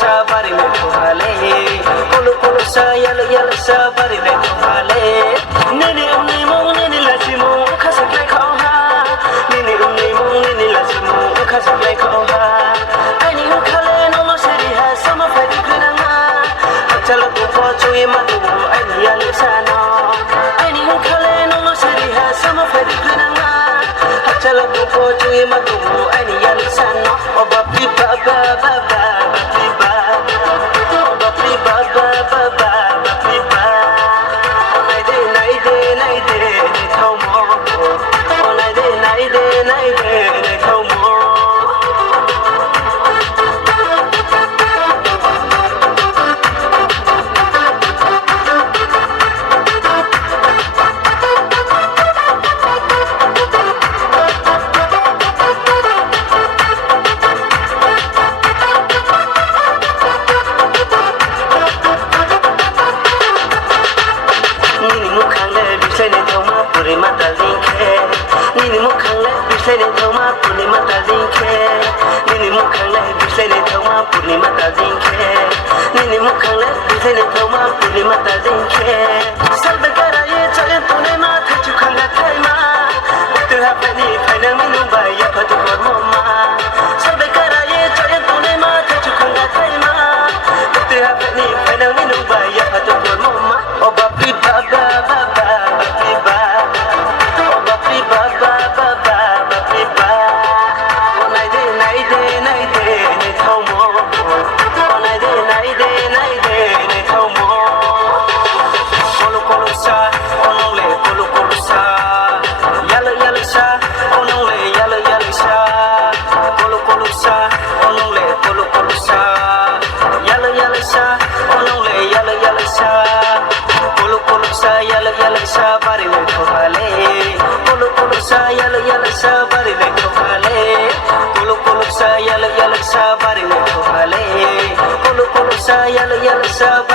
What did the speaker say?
sa bari le thale kolo sa yal sa bari le thale nini umni mo nini la chi mo khasa klai khao ha nini umni mo nini la chi mo khasa klai khao ha ani hu khale no mo seri ha sama phai krina nga chalo tu po chui ma tu ani yal sa no ani hu khale no mo seri ha sama phai krina nga chalo tu po chui ma tu ani yal sa no o ba pi ba ba ba ba pi ba o ba pi ba ba ba ba pi ba o nai de ni thau mo o nai de ni thau mo Nini mukhang le bisai ne thoma puni mata dingkhe Nini mukhang le bisai ne thoma puni mata dingkhe Nini mukhang le bisai ne thoma puni mata dingkhe Salbe kara ye chale tune ma thachu khanga thai ma Tu ha pani phaina minu ba ya phatu kormo ma Salbe kara ye chale tune ma thachu khanga thai ma Tu ha pani phaina minu ba ya phatu kormo ma O bapi ba ba ba ba bapi ba sa bari le thale kolo sa yal sa bari le thale kolo sa yal sa bari le thale kolo sa yal sa